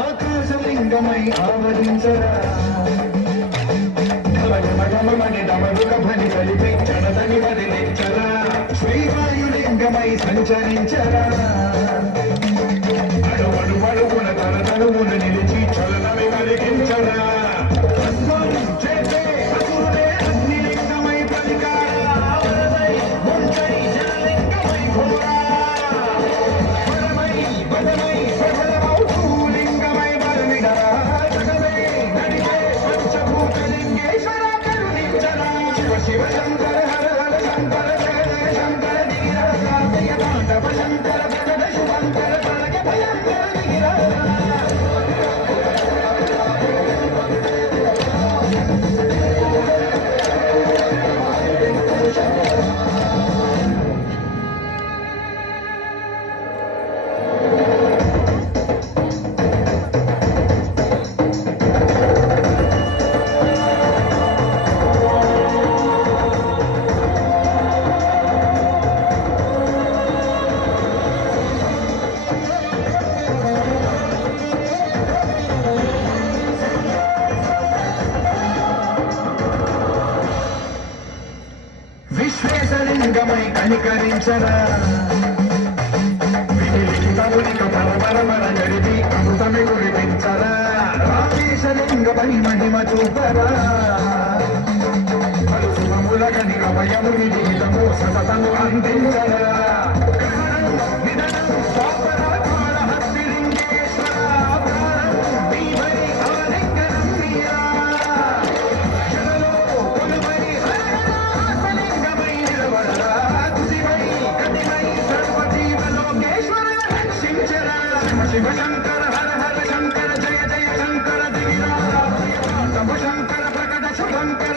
ఆకాశలింగమై ఆవరించరా ఢమఢమఢమని డమరుక ధ్వని కలిపి జనదని వదిలించరా శ్రీవాయులింగమై సంచరించరా అడుగడుగడుగున తనతనువును నిలిచి చలనమి కలిగించరా శివ శంకర హర హర శంకర జయ జయ శంకర దిగిర తాండవ శంకర భజన శుభంకర కనక భయంకర దిగిర విశ్వేశలింగమై కనికరించరా వినిలిఖితమునిక పరమరమర నడిపి అమృతమి కురిపించరా రామేశలింగమై మహిమ చూపరా పలు శుభములకని అభయము నిధితము సతతము అందించరా శివ శంకర హర హర శంకర జయ జయ శంకర దిగిరా శంకర ప్రకట శుభంకర